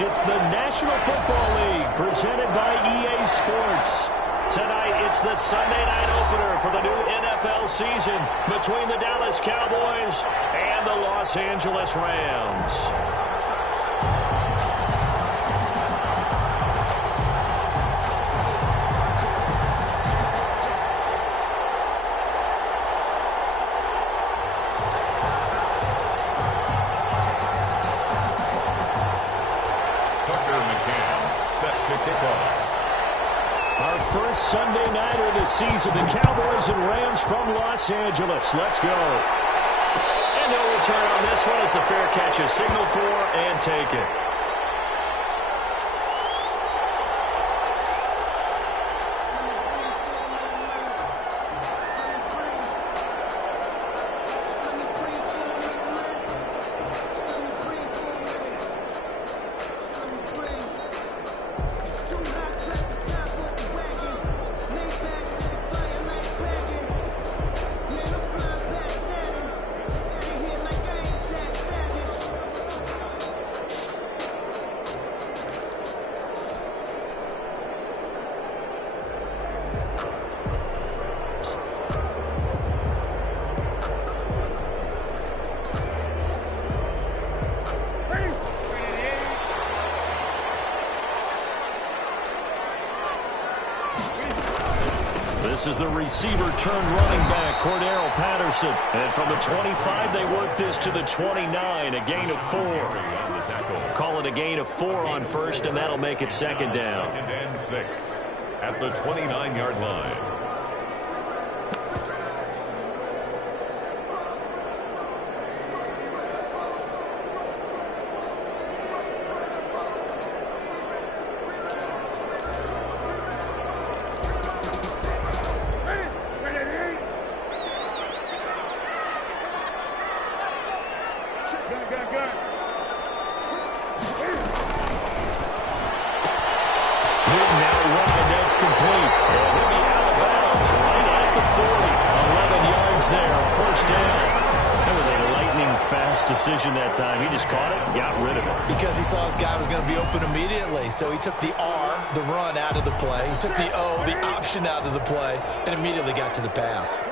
It's the National Football League presented by EA Sports. Tonight, it's the Sunday night opener for the new NFL season between the Dallas Cowboys and the Los Angeles Rams. Our first Sunday night of the season, the Cowboys and Rams from Los Angeles. Let's go. And no return on this one as the fair catch is signaled for and taken. This is the receiver turned running back, Cordero Patterson. And from the 25, they work this to the 29, a gain of 4. Call it a gain of 4 on first, and that'll make it second down. Second and 6 at the 29-yard line. Decision that time. He just caught it and got rid of it. Because he saw his guy was going to be open immediately. So he took the R, the run, out of the play. He took the O, the option, out of the play, and immediately got to the pass.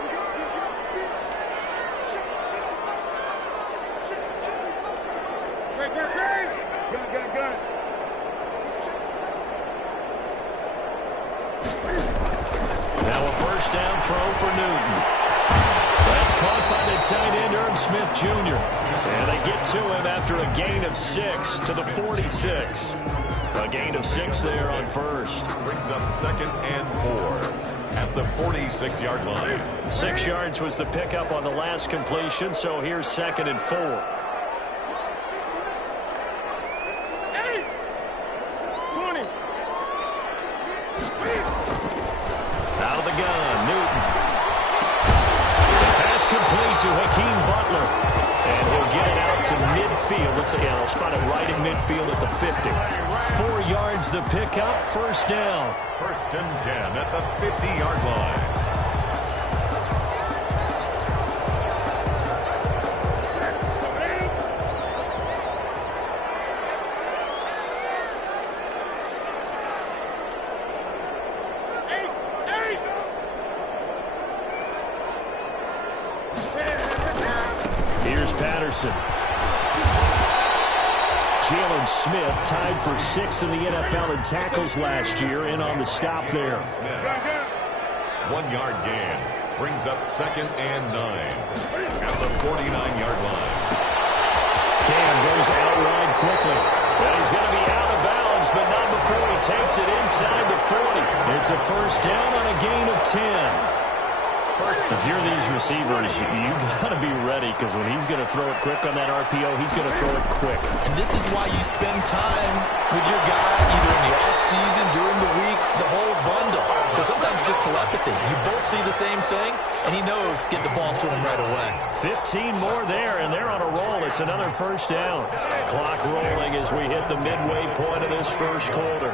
Now a first down throw for Newton. That's caught by the tight end, Herb Smith Jr. And they get to him after a gain of 6 to the 46. A gain of 6 there on first. Brings up second and 4 at the 46-yard line. 6 yards was the pickup on the last completion, so here's second and 4. Out of the gun, Newton. The pass complete to Hakeem Butler. And he'll get it out to midfield. Let's see, they'll spot it right in midfield at the 50. 4 yards the pickup, first down. First and 10 at the 50-yard line. Patterson. Jalen Smith tied for 6th in the NFL in tackles last year, in on the stop there. 1-yard gain brings up second and 9 at the 49-yard line. Cam goes out wide quickly. And he's going to be out of bounds, but not before he takes it inside the 40. It's a first down on a gain of 10. If you're these receivers, you got to be ready, because when he's going to throw it quick on that RPO, he's going to throw it quick. And this is why you spend time with your guy, either in the offseason, during the week, the whole bundle. Because sometimes it's just telepathy. You both see the same thing, and he knows get the ball to him right away. 15 more there, and they're on a roll. It's another first down. Clock rolling as we hit the midway point of this first quarter.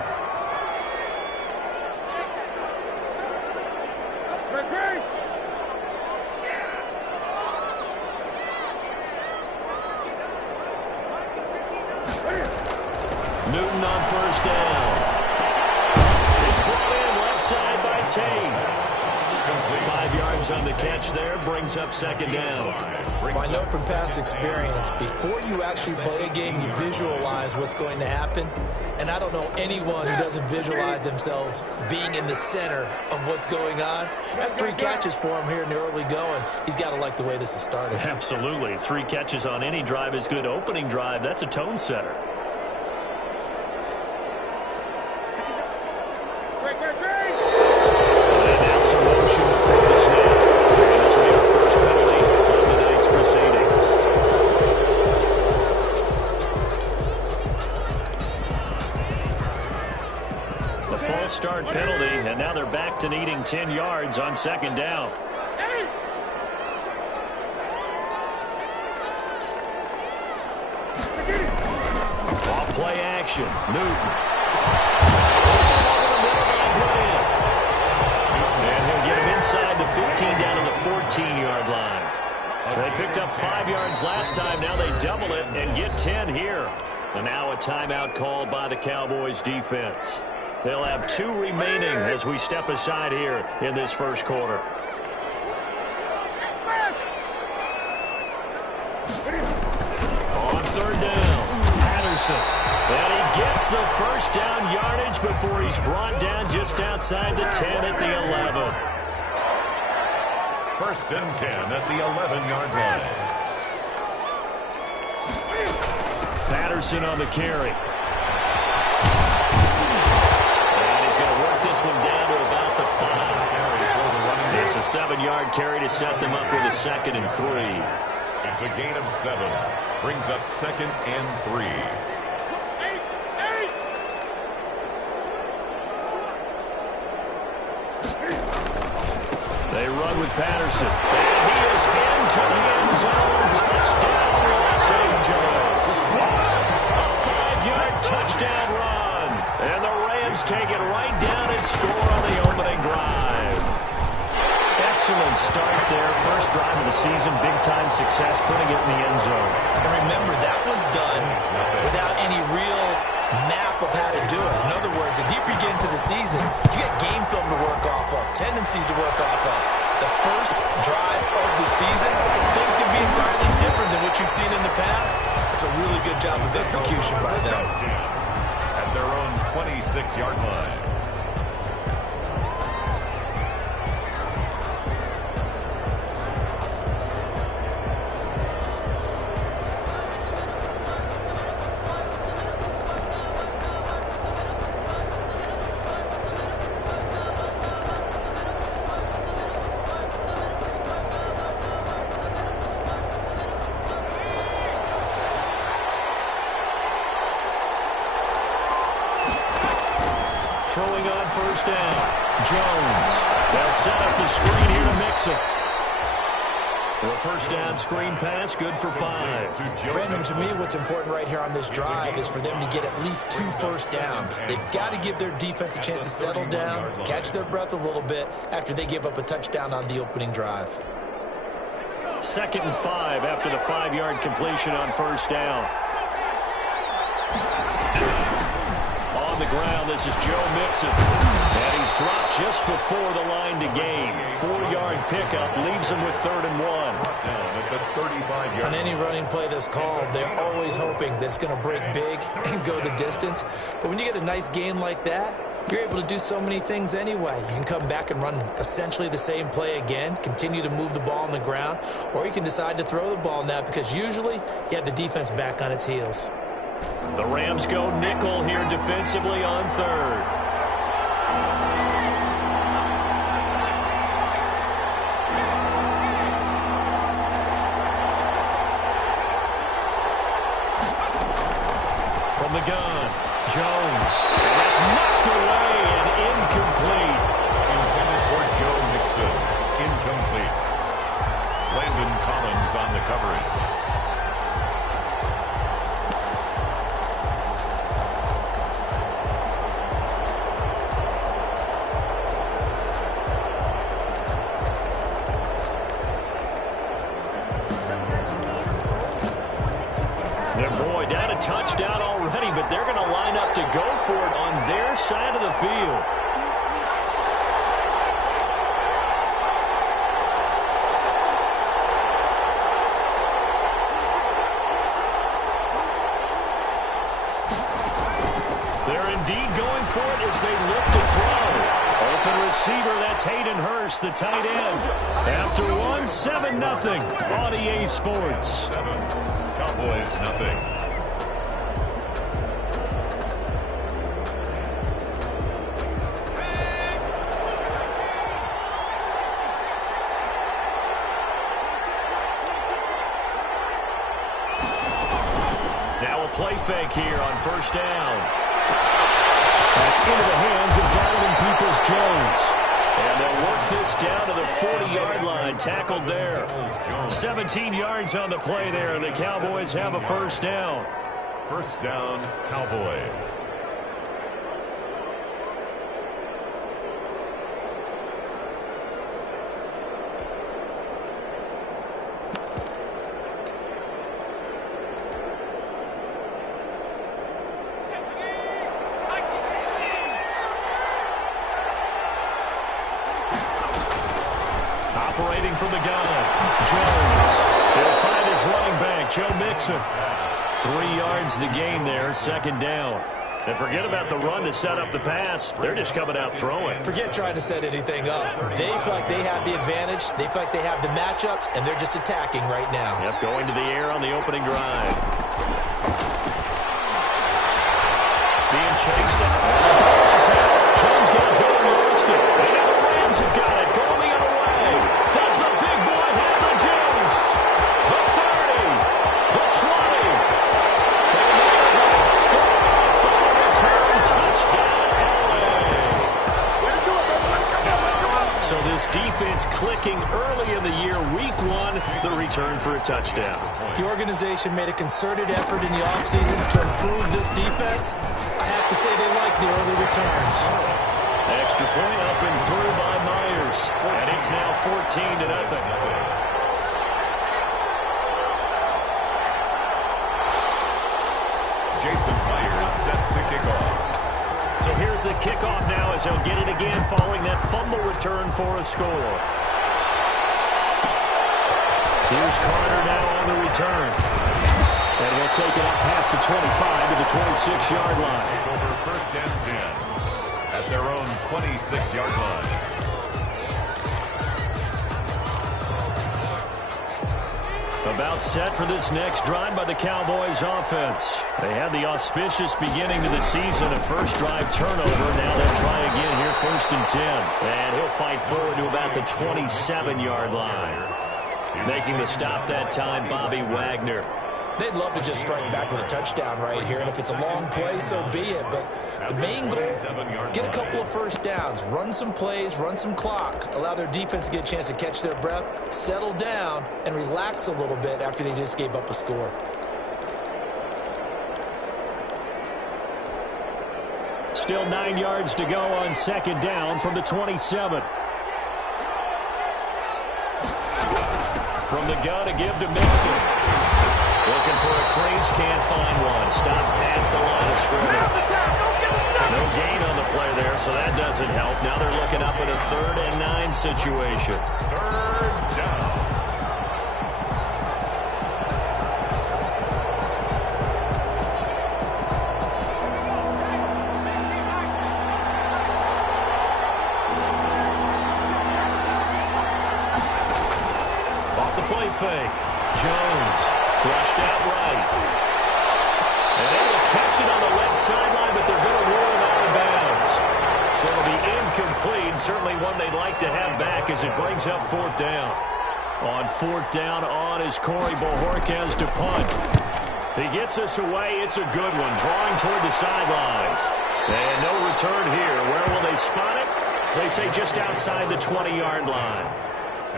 Newton yards on the catch there. Brings up second down. Well, I know from past experience, before you actually play a game, you visualize what's going to happen. And I don't know anyone who doesn't visualize themselves being in the center of what's going on. That's 3 catches for him here in the early going. He's got to like the way this is started. Absolutely. 3 catches on any drive is good. Opening drive, that's a tone setter. And now some motion from the snap. And this will be our first penalty of the night's proceedings. The false start penalty, and now they're back to needing 10 yards on second down. Off play action. Newton. And he'll get him inside the 15 down to the 14-yard line. They picked up 5 yards last time. Now they double it and get 10 here. And now a timeout called by the Cowboys defense. They'll have 2 remaining as we step aside here in this first quarter. On third down, Patterson. And he gets the first down yardage before he's brought down just outside the 10 at the 11. First and 10 at the 11-yard line. Patterson on the carry. And he's going to work this one down to about the 5. It's a 7-yard carry to set them up with a 2nd and 3. It's a gain of 7. Brings up 2nd and 3. They run with Patterson. And he is into the end zone. Touchdown, Los Angeles. A 5-yard touchdown run. And the Rams take it right down and score on the opening drive. Excellent start there. First drive of the season. Big-time success putting it in the end zone. And remember, that was done without any real map of how to do it. In other words, the deeper you get into the season, you get game film to work off of, tendencies to work off of. The first drive of the season, things can be entirely different than what you've seen in the past. It's a really good job of execution by them. At their own 26-yard line. Throwing on first down. Jones. They'll set up the screen here to Mixon. The first down screen pass, good for 5. Brandon, to me, what's important right here on this drive is for them to get at least 2 first downs. They've got to give their defense a chance to settle down, catch their breath a little bit after they give up a touchdown on the opening drive. 2nd and 5 after the 5-yard completion on first down. On the ground, this is Joe Mixon. And he's dropped just before the line to gain. 4-yard pickup leaves him with 3rd and 1. At the 35-yard. On any running play that's called, they're always hoping that it's going to break big and go the distance. But when you get a nice game like that, you're able to do so many things anyway. You can come back and run essentially the same play again, continue to move the ball on the ground, or you can decide to throw the ball now because usually you have the defense back on its heels. The Rams go nickel here defensively on 3rd. From the gun, Jones. And that's knocked away and incomplete. Intended for Joe Mixon. Incomplete. Landon Collins on the coverage. Touchdown already, but they're going to line up to go for it on their side of the field. as they look to throw. Open receiver, that's Hayden Hurst, the tight end. After one, 7-0 on EA Sports. Cowboys, nothing. Now a play fake here on first down. That's into the hands of Donovan Peoples-Jones. And they'll work this down to the 40-yard line, tackled there. 17 yards on the play there, and the Cowboys have a first down. First down, Cowboys. Operating from the gun, Jones. He'll find his running back, Joe Mixon. 3 yards the gain there, second down. And forget about the run to set up the pass. They're just coming out throwing. Forget trying to set anything up. They feel like they have the advantage. They feel like they have the matchups, and they're just attacking right now. Yep, going to the air on the opening drive. Being chased down. Jones got hit and lost it. And now the Rams have got it. Going the other way. Does the big boy have the juice? The 30. The 20. And they're going to score for a return touchdown, LA. So this defense clicking early in the year, week one, the return for a touchdown. The organization made a concerted effort in the offseason to improve this defense. I have to say they like the early returns. Extra point up and through by Myers. And it's now 14-0. Jason Myers set to kick off. So here's the kickoff now as he'll get it again following that fumble return for a score. Here's Carter now on the return. And he'll take it up past the 25 to the 26-yard line. Take over first and 10 at their own 26-yard line. About set for this next drive by the Cowboys offense. They had the auspicious beginning to the season, a first drive turnover. Now they'll try again here, first and 10. And he'll fight forward to about the 27-yard line. Making the stop that time, Bobby Wagner. They'd love to just strike back with a touchdown right here, and if it's a long play, so be it. But the main goal, get a couple of first downs, run some plays, run some clock, allow their defense to get a chance to catch their breath, settle down, and relax a little bit after they just gave up a score. Still 9 yards to go on second down from the 27. From the gun to give to Mixon. Looking for a crease, can't find one. Stopped at the line of scrimmage. No gain on the play there, so that doesn't help. Now they're looking up at a 3rd and 9 situation. Third down. Off the play fake. Jones. Flushed out right. And they will catch it on the left sideline, but they're going to rule it out of bounds. So it'll be incomplete. Certainly one they'd like to have back as it brings up 4th down. On 4th down on is Corey Bojorquez to punt. He gets us away. It's a good one. Drawing toward the sidelines. And no return here. Where will they spot it? They say just outside the 20-yard line.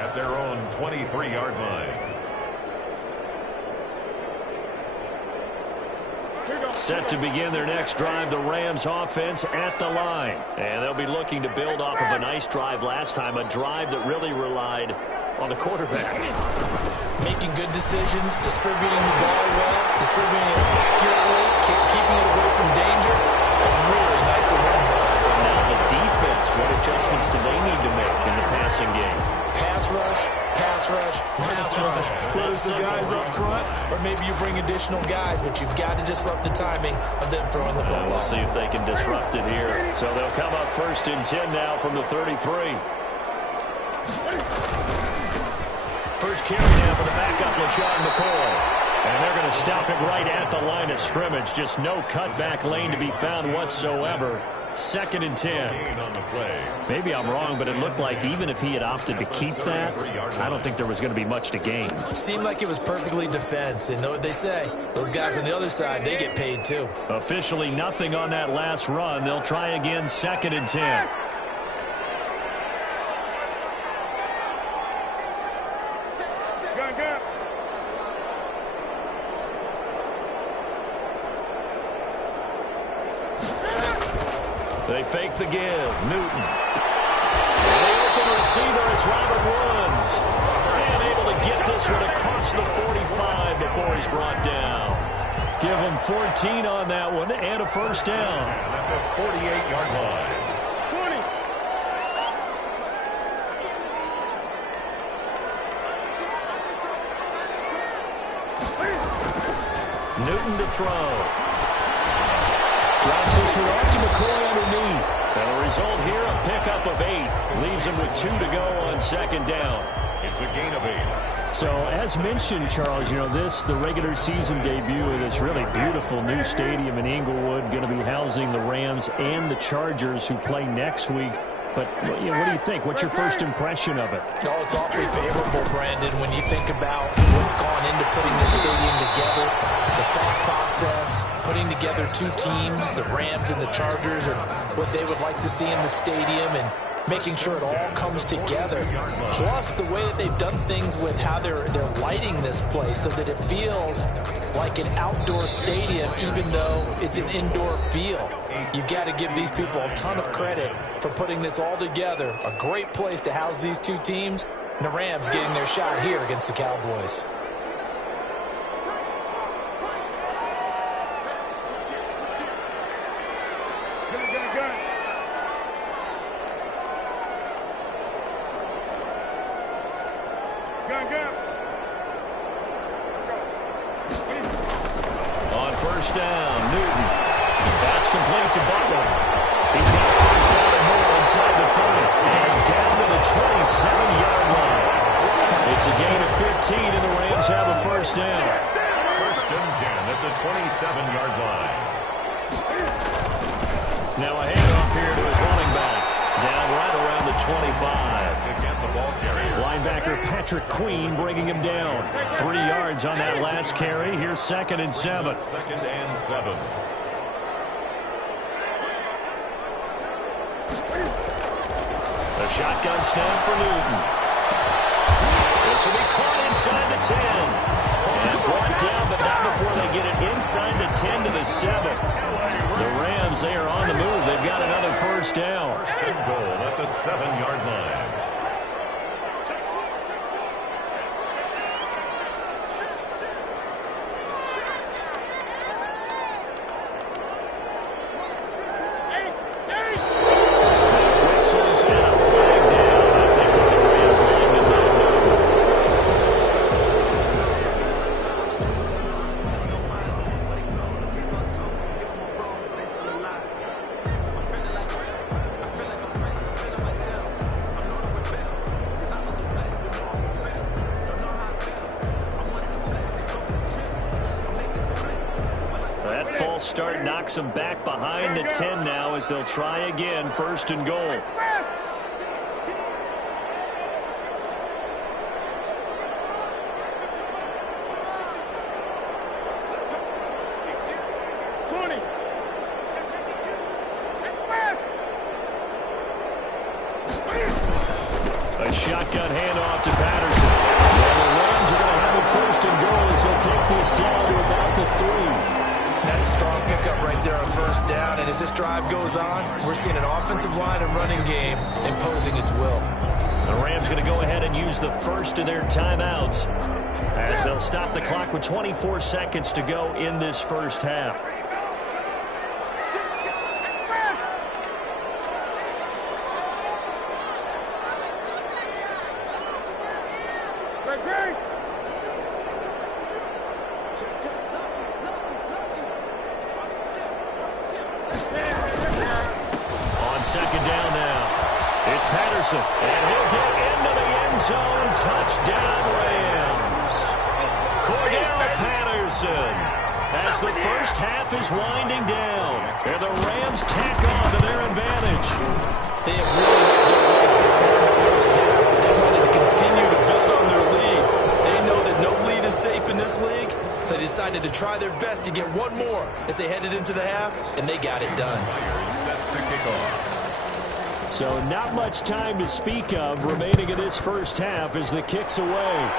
At their own 23-yard line. Set to begin their next drive, the Rams offense at the line. And they'll be looking to build off of a nice drive last time, a drive that really relied on the quarterback. Making good decisions, distributing the ball well, distributing it accurately, keeping it away from danger. A really nicely run drive. Now the defense, what adjustments do they need to make in the passing game? Pass rush, pass pass rush, whether it's the guys up front or maybe you bring additional guys, but you've got to disrupt the timing of them throwing the football. We'll see if they can disrupt it here. So they'll come up 1st and 10 now from the 33. First carry now for the backup, LaShawn McCoy. And they're going to stop it right at the line of scrimmage. Just no cutback lane to be found whatsoever. 2nd and 10. Maybe I'm wrong, but it looked like even if he had opted to keep that, I don't think there was going to be much to gain. Seemed like it was perfectly defense. And know what they say? Those guys on the other side, they get paid too. Officially nothing on that last run. They'll try again 2nd and 10. They fake the give. Newton. And the open receiver, it's Robert Woods. And able to get this one across the 45 before he's brought down. Give him 14 on that one and a first down. At the 48-yard line. 20. Newton to throw. Drops this one off to McCoy underneath. And the result here, a pickup of 8. Leaves him with 2 to go on 2nd down. It's a gain of 8. So, as mentioned, Charles, you know, the regular season debut of this really beautiful new stadium in Inglewood, going to be housing the Rams and the Chargers who play next week. But, you know, what do you think? What's your first impression of it? Oh, it's awfully favorable, Brandon, when you think about what's gone into putting the stadium together, the thought process, putting together 2 teams, the Rams and the Chargers, and what they would like to see in the stadium, and making sure it all comes together. Plus, the way that they've done things with how they're lighting this place so that it feels like an outdoor stadium, even though it's an indoor feel. You've got to give these people a ton of credit for putting this all together. A great place to house these 2 teams. And the Rams getting their shot here against the Cowboys. On first down, Newton. That's complete to Butler. He's got a first down and more inside the 30. And down to the 27-yard line. It's a gain of 15, and the Rams have a first down. 1st and 10 at the 27-yard line. Now a handoff here to his running back. Down right around the 25. Again, the ball carrier. Linebacker Patrick Queen bringing him down. 3 yards on that last carry. Here's 2nd and 7. 2nd and 7. A shotgun snap for Newton. This will be caught inside the 10. And brought down, but not before they get it inside the 10 to the 7. The Rams, they are on the move. They've got another first down. 1st and goal at the 7-yard line. Whistles and a flag down. I think the Rams line did not move. That false start knocks them back behind the 10 now as they'll try again, 1st and goal. A shotgun handoff to Patterson. And the Rams are going to have a 1st and goal as they'll take this down to about the 3. That's a strong pickup right there on 1st down. And as this drive goes on, we're seeing an offensive line and running game imposing its will. The Rams going to go ahead and use the first of their timeouts as they'll stop the clock with 24 seconds to go in this first half. second down now. It's Patterson, and he'll get into the end zone. Touchdown, Rams. Cordell Patterson, as the first half is winding down, and the Rams tack on to their advantage. They have really had their way so far in the first half, but they wanted to continue to build on their lead. They know that no lead is safe in this league, so they decided to try their best to get one more as they headed into the half, and they got it done. Set to kick off. So not much time to speak of remaining in this first half as the kick's away.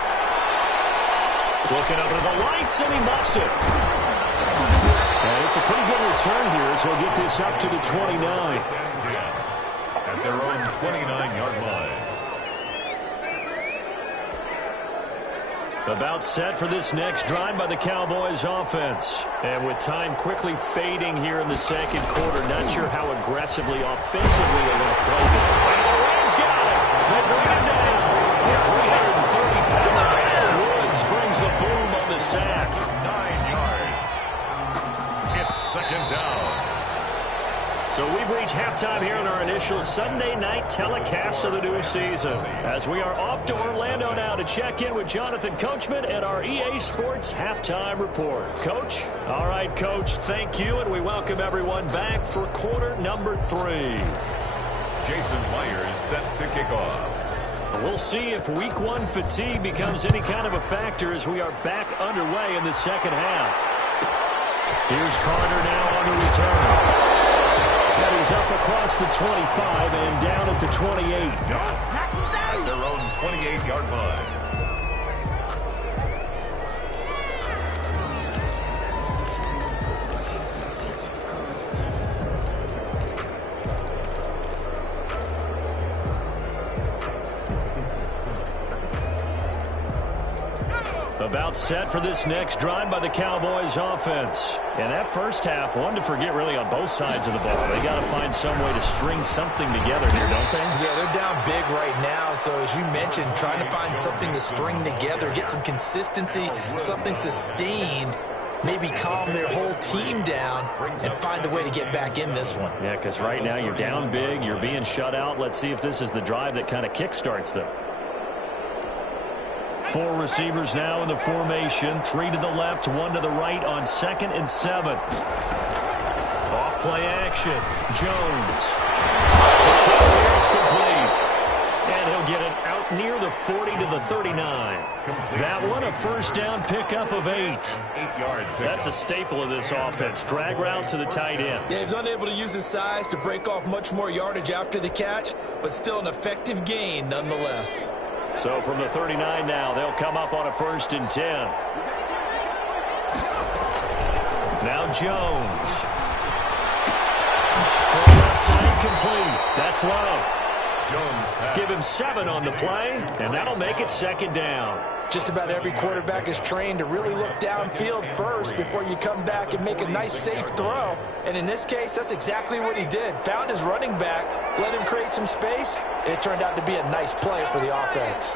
Looking up at the lights, and he muffs it. And it's a pretty good return here as he'll get this up to the 29. At their own 29-yard line. About set for this next drive by the Cowboys offense. And with time quickly fading here in the second quarter, not sure how aggressively, offensively they're going to play there. And the Rams got it. They bring him down. 330-pounder Al Woods brings the boom on the sack. 9 yards. It's second down. So we've reached halftime here in our initial Sunday night telecast of the new season. As we are off to Orlando now to check in with Jonathan Coachman and our EA Sports Halftime Report. Coach? All right, Coach, thank you, and we welcome everyone back for quarter number 3. Jason Myers set to kick off. We'll see if week 1 fatigue becomes any kind of a factor as we are back underway in the second half. Here's Carter now on the return. And he's up across the 25 and down at the 28. At their own 28-yard line. About set for this next drive by the Cowboys offense. And that first half, one to forget really on both sides of the ball. They got to find some way to string something together here, don't they? Yeah, they're down big right now. So as you mentioned, trying to find something to string together, get some consistency, something sustained, maybe calm their whole team down and find a way to get back in this one. Yeah, because right now you're down big, you're being shut out. Let's see if this is the drive that kind of kickstarts them. 4 receivers now in the formation. 3 to the left, 1 to the right on 2nd and 7. Off play action. Jones. It's complete. And he'll get it out near the 40 to the 39. That one a first down pickup of 8. 8-yard pickup. That's a staple of this offense. Drag route to the tight end. Yeah, he was unable to use his size to break off much more yardage after the catch, but still an effective gain nonetheless. So from the 39 now, they'll come up on a 1st and 10. Now Jones. Throw left side complete. That's Love. Jones pass. Give him 7 on the play, and that'll make it 2nd down. Just about every quarterback is trained to really look downfield first before you come back and make a nice, safe throw. And in this case, that's exactly what he did. Found his running back, let him create some space, and it turned out to be a nice play for the offense.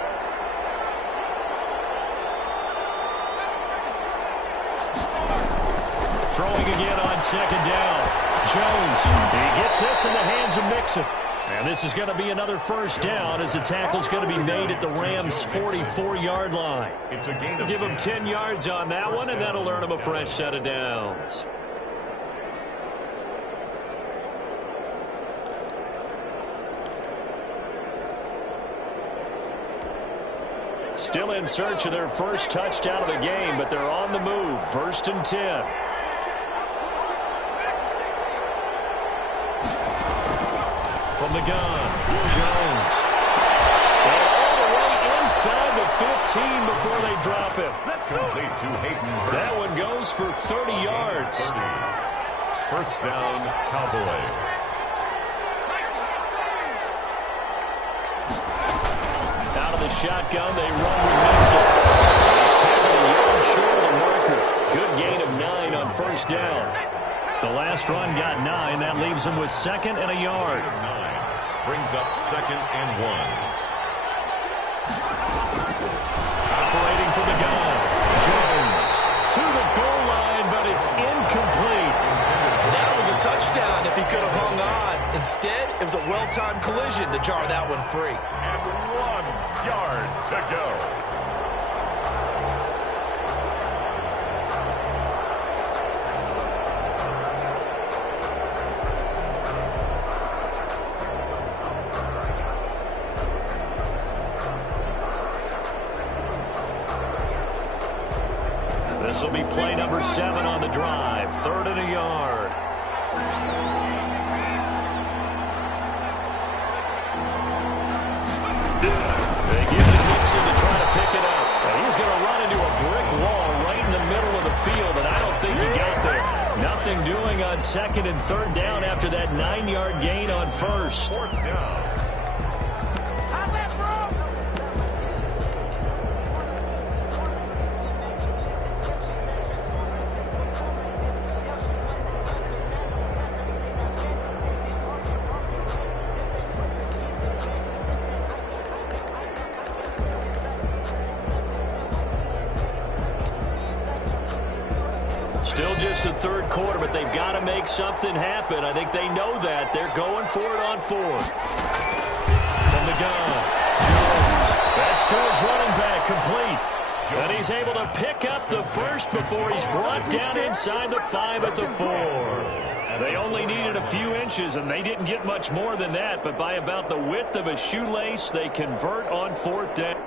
Throwing again on 2nd down. Jones, he gets this in the hands of Mixon. And this is going to be another first down as the tackle's going to be made at the Rams' 44-yard line. It's a gain of Give him 10 yards on that one, and that'll earn him a fresh set of downs. Still in search of their first touchdown of the game, but they're on the move. 1st and 10. From the gun, Jones. And all the way inside the 15 before they drop him. complete to Hayden. That one goes for 30 yards. 30. First down, Cowboys. Out of the shotgun, they run with Mixon. He's taken a yard short of the marker. Good gain of 9 on 1st down. The last run got 9. That leaves them with 2nd and a yard. 9 brings up 2nd and 1. Operating from the gun. Jones to the goal line, but it's incomplete. That was a touchdown if he could have hung on. Instead, it was a well-timed collision to jar that one free. And 1 yard to go. This will be play number 7 on the drive. 3rd and a yard. They give it to Nixon to try to pick it up. And he's going to run into a brick wall right in the middle of the field, and I don't think he got there. Nothing doing on 2nd and 3rd down after that 9-yard gain on 1st. 4th down. Still just the 3rd quarter, but they've got to make something happen. I think they know that. They're going for it on 4th. From the gun, Jones. That's to his running back, complete. And he's able to pick up the 1st before he's brought down inside the 5 at the 4. They only needed a few inches, and they didn't get much more than that. But by about the width of a shoelace, they convert on 4th down.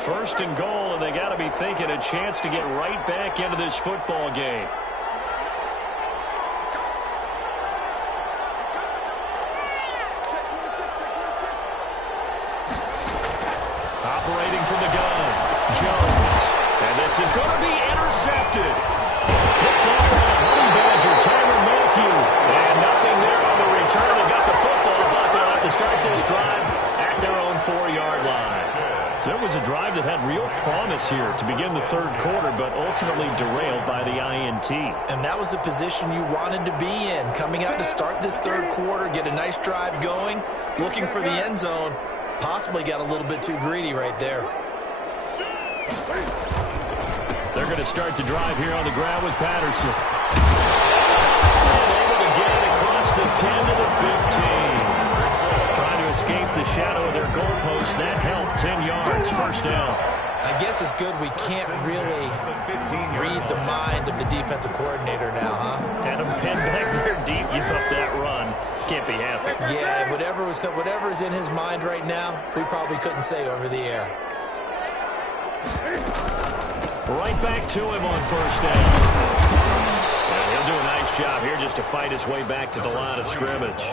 First and goal, and they got to be thinking a chance to get right back into this football game. Operating from the gun, Jones. And this is going to be intercepted. Picked off by the Honey Badger, Tyrann Mathieu. And nothing there on the return. They got the football, but they'll have to start this drive at their own 4-yard line. So it was a drive that had real promise here to begin the 3rd quarter, but ultimately derailed by the INT. And that was the position you wanted to be in. Coming out to start this 3rd quarter, get a nice drive going, looking for the end zone. Possibly got a little bit too greedy right there. They're going to start the drive here on the ground with Patterson. And able to get it across the 10 to the 15. Trying to escape the shadow of their goalpost. That helped. 10 yards, 1st down. I guess it's good we can't really read the mind of the defensive coordinator now, huh? Had him pinned back there deep, give up that run. Can't be happy. Yeah, whatever's in his mind right now, we probably couldn't say over the air. Right back to him on 1st down. And he'll do a nice job here just to fight his way back to the line of scrimmage.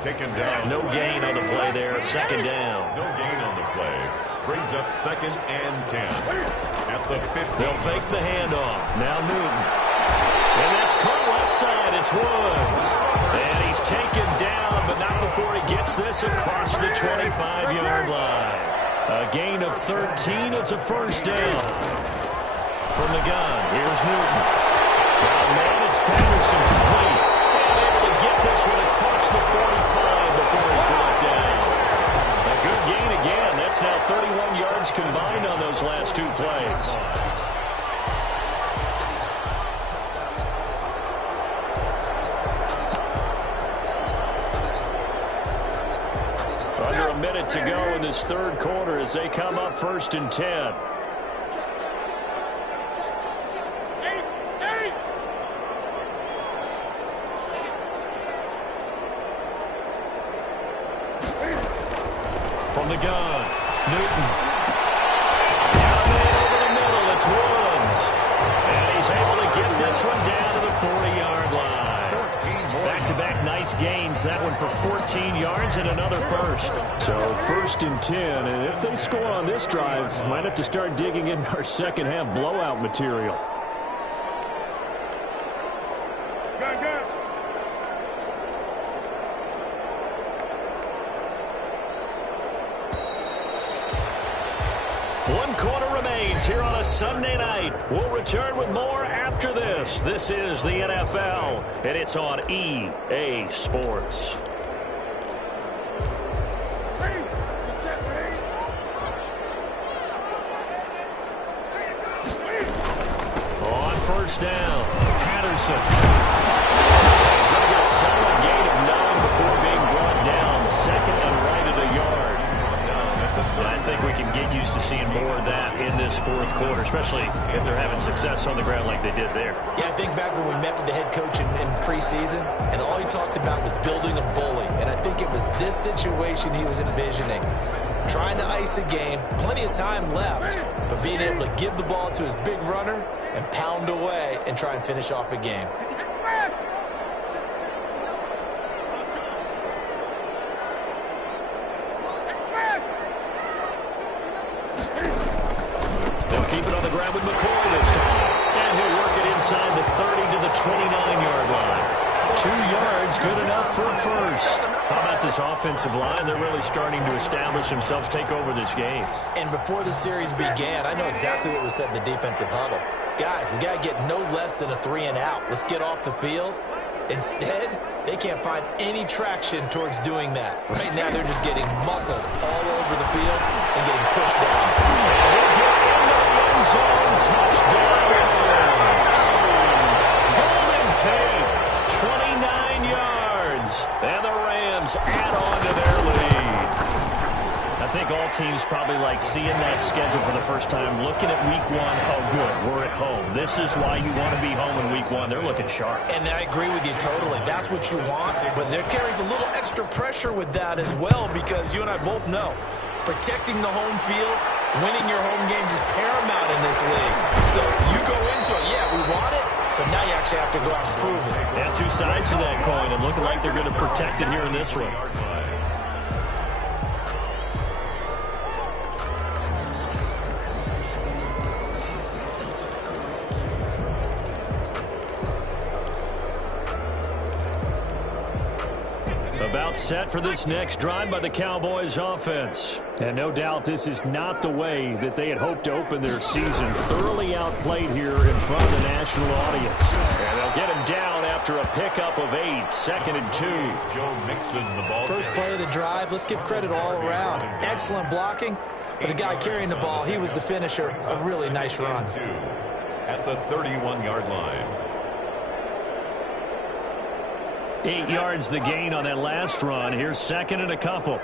Taken down. No gain on the play there. 2nd down. No gain on the play. Brings up 2nd and 10. At the 15. They'll fake the handoff. Now Newton. And that's caught left side. It's Woods. And he's taken down, but not before he gets this across the 25-yard line. A gain of 13. It's a 1st down. From the gun, here's Newton. Got a man, it's Patterson, complete. And able to get this one across the 45 before he's brought down. A good gain again. That's now 31 yards combined on those last 2 plays. Under a minute to go in this 3rd quarter as they come up 1st and 10. From the gun, Newton. Down man over the middle, it's Woods. And he's able to get this one down to the 40-yard line. Back-to-back nice gains. That one for 14 yards and another 1st. So 1st and 10, and if they score on this drive, might have to start digging into our second-half blowout material. One quarter remains here on a Sunday night. We'll return with more after this. This is the NFL, and it's on EA Sports. first down. Patterson. He's going to get a solid gain of 9 before being brought down. Second and right at a yard. And I think we can get used to seeing more of that in this fourth quarter, especially if they're having success on the ground like they did there. Yeah, I think back when we met with the head coach in preseason, and all he talked about was building a bully. And I think it was this situation he was envisioning. Trying to ice a game, plenty of time left, but being able to give the ball to his big runner and pound away and try and finish off a game. They'll keep it on the ground with McCoy this time. And he'll work it inside the 30 to the 29-yard line. 2 yards, good enough for a first. How about this offensive line? They're really starting to establish themselves, take over this game. And before the series began, I know exactly what was said in the defensive huddle. Guys, we got to get no less than a 3-and-out. Let's get off the field. Instead, they can't find any traction towards doing that. Right now, they're just getting muscled all over the field and getting pushed down. We'll get into the end zone. Touchdown. Golden Tate, 29 yards. And the Rams add on to their lead. I think all teams probably like seeing that schedule for the first time, looking at week 1. Oh, good, we're at home. This is why you want to be home in week 1. They're looking sharp. And I agree with you totally. That's what you want, but there carries a little extra pressure with that as well, because you and I both know protecting the home field, winning your home games is paramount in this league. So you go into it, yeah, we want it, but now you actually have to go out and prove it. And 2 sides to that coin, and looking like they're going to protect it here in this one. About set for this next drive by the Cowboys offense. And no doubt this is not the way that they had hoped to open their season. Thoroughly outplayed here in front of the national audience. And they'll get him down after a pickup of 8. 2nd and 2. Joe Mixon, the ball. First play of the drive, let's give credit all around. Excellent blocking, but the guy carrying the ball, he was the finisher. A really nice run. At the 31-yard line. 8 yards the gain on that last run. Here's 2nd and a couple.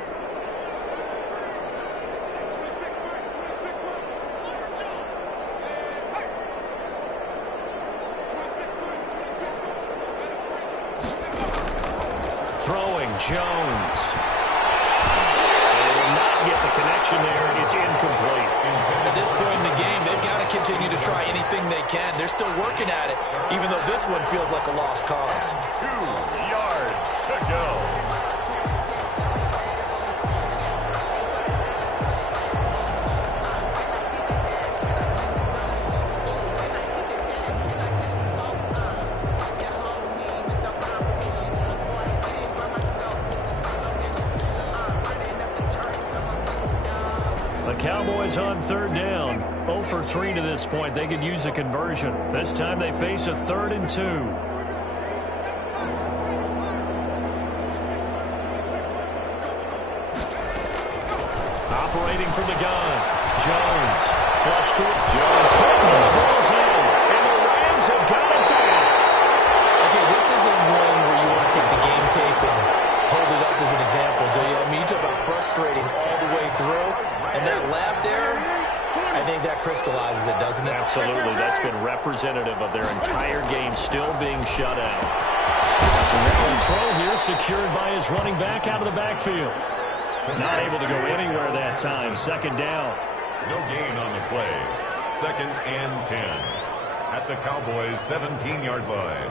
Throwing, Jones. They will not get the connection there. It's incomplete. At this point in the game, they've got to continue to try anything they can. They're still working at it, even though this one feels like a lost cause. 2 yards to go. The Cowboys on 3rd down. 0 for 3 to this point. They could use a conversion. This time they face a 3rd and 2. Operating from the gun. Jones. Flush to it. Jones hitting and the ball's in. And the Rams have got it back. Okay, this isn't one where you want to take the game tape and hold it up as an example, do you? I mean, you talk about frustrating all the way through. And that last error, I think that crystallizes it, doesn't it? Absolutely. That's been representative of their entire game still being shut out. The throw here secured by his running back out of the backfield. Not able to go anywhere that time. 2nd down. No gain on the play. 2nd and 10. At the Cowboys' 17-yard line.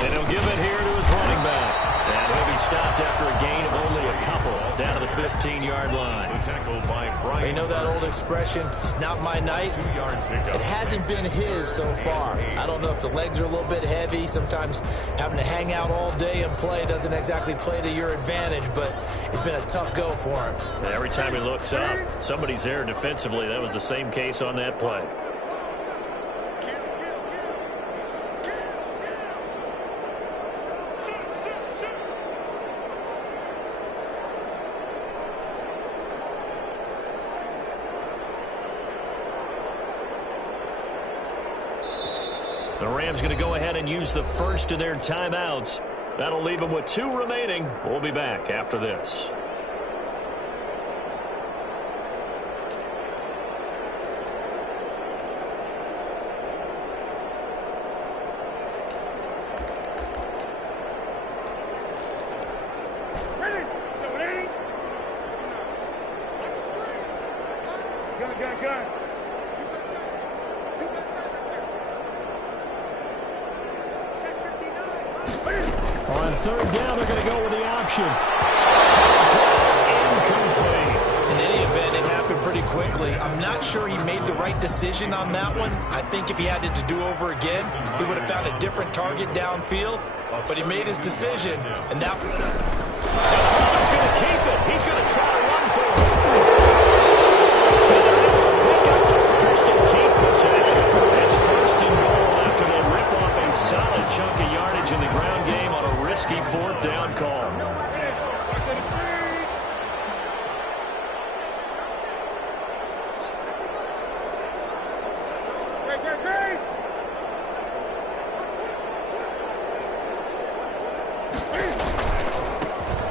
And he'll give it here to his running back. And he'll be stopped after a gain of only a couple down to the 15-yard line. The tackle by Brian. You know that old expression, it's not my night? 2-yard pickup. It hasn't been his so far. I don't know if the legs are a little bit heavy. Sometimes having to hang out all day and play doesn't exactly play to your advantage, but it's been a tough go for him. And every time he looks up, somebody's there defensively. That was the same case on that play. The Rams going to go ahead and use the first of their timeouts. That'll leave them with 2 remaining. We'll be back after this. On third down, they're going to go with the option. Incomplete. In any event, it happened pretty quickly. I'm not sure he made the right decision on that one. I think if he had it to do over again, he would have found a different target downfield. But he made his decision, and that... He's going to keep it. He's going to try to run for it. And they're able to pick up the first and keep possession. It's first and goal after they rip off a solid chunk of yardage in the ground game on a risky fourth down call.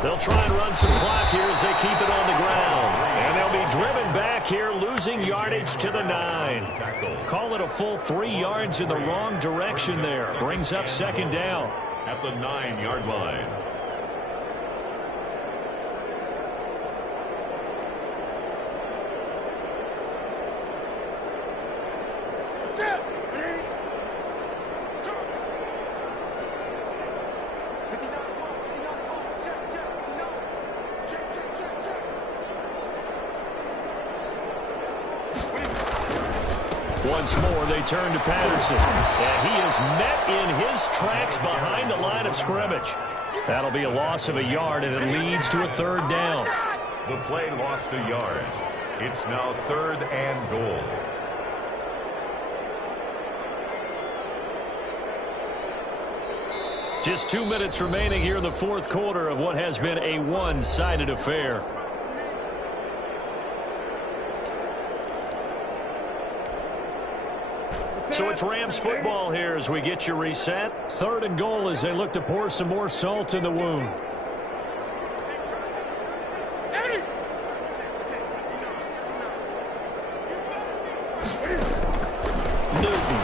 They'll try and run some clock here as they keep it on the ground. And they'll be driven back here, losing yardage to the 9. Call it a full 3 yards in the wrong direction there. Brings up second down. At the 9-yard line. Once more, they turn to Patterson. And he is met in his tracks behind the line of scrimmage. That'll be a loss of a yard, and it leads to a third down. The play lost a yard. It's now 3rd and goal. Just 2 minutes remaining here in the fourth quarter of what has been a one-sided affair. So it's Rams football here as we get you reset. 3rd and goal as they look to pour some more salt in the wound. Newton.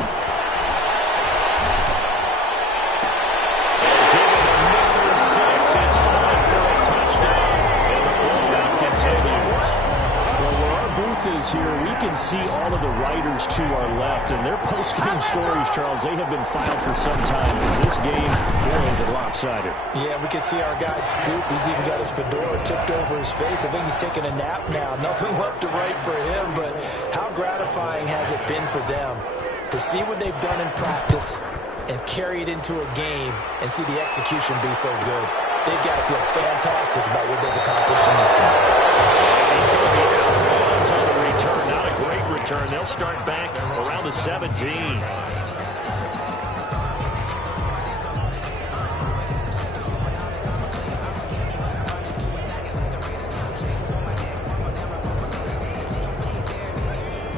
And give it another 6. It's caught for a touchdown. And the blowout continues. Well, where our booth is here, we can see all of the writers to our left, and their post-game stories, Charles, they have been filed for some time, because this game, boy, is it lopsided. Yeah, we can see our guy Scoop. He's even got his fedora tipped over his face. I think he's taking a nap now. Nothing left to write for him, but how gratifying has it been for them to see what they've done in practice and carry it into a game and see the execution be so good. They've got to feel fantastic about what they've accomplished in this one. He's going to be out of bounds on the return. Not a great return. They'll start back around the 17.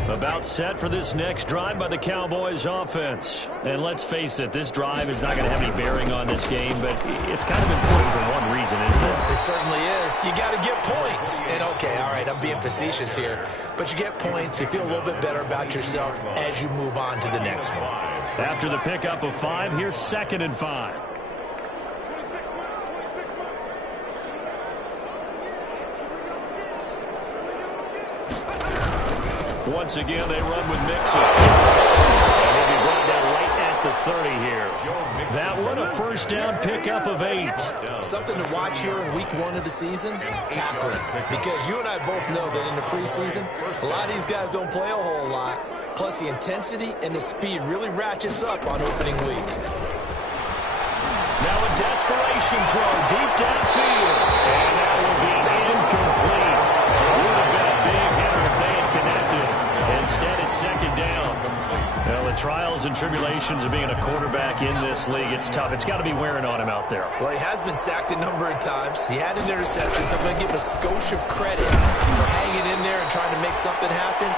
About set for this next drive by the Cowboys offense. And let's face it, this drive is not going to have any bearing on this game, but it's kind of important for one reason, isn't it? It certainly is. You got to get points. And okay, all right, I'm being facetious here, but you get points, you feel a little bit better about yourself as you move on to the next one. After the pickup of 5, here's 2nd and 5. Once again, they run with Mixon. And he'll be brought down right at the 30 here. That one, a first down pickup of 8. Something to watch here in week 1 of the season, tackling. Because you and I both know that in the preseason, a lot of these guys don't play a whole lot. Plus, the intensity and the speed really ratchets up on opening week. Now a desperation throw deep downfield. And that will be incomplete. It would have been a big hitter if they had connected. Instead, it's 2nd down. Well, the trials and tribulations of being a quarterback in this league, it's tough. It's got to be wearing on him out there. Well, he has been sacked a number of times. He had an interception, so I'm going to give him a skosh of credit for hanging in there and trying to make something happen,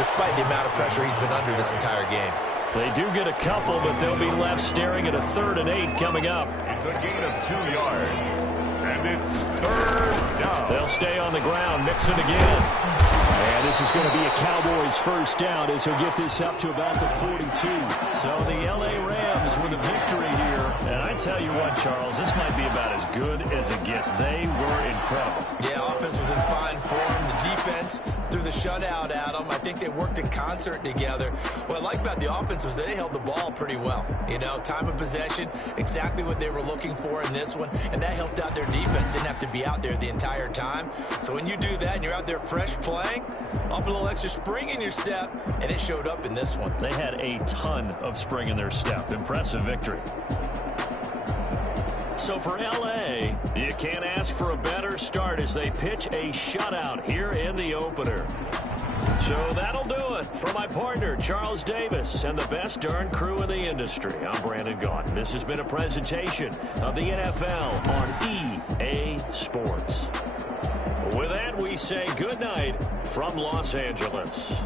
despite the amount of pressure he's been under this entire game. They do get a couple, but they'll be left staring at a 3rd and 8 coming up. It's a gain of 2 yards, and it's 3rd down. They'll stay on the ground, Mixon again. And this is going to be a Cowboys first down as he'll get this up to about the 42. So the L.A. Rams with a victory here. And I tell you what, Charles, this might be about as good as it gets. They were incredible. Yeah, offense was in fine form. The defense threw the shutout at them. I think they worked in concert together. What I like about the offense was that they held the ball pretty well. You know, time of possession, exactly what they were looking for in this one. And that helped out their defense. Didn't have to be out there the entire time. So when you do that and you're out there fresh playing, off a little extra spring in your step, and it showed up in this one. They had a ton of spring in their step. Impressive victory. So for L.A., you can't ask for a better start as they pitch a shutout here in the opener. So that'll do it for my partner, Charles Davis, and the best darn crew in the industry. I'm Brandon Gaudin. This has been a presentation of the NFL on EA Sports. With that, we say good night from Los Angeles.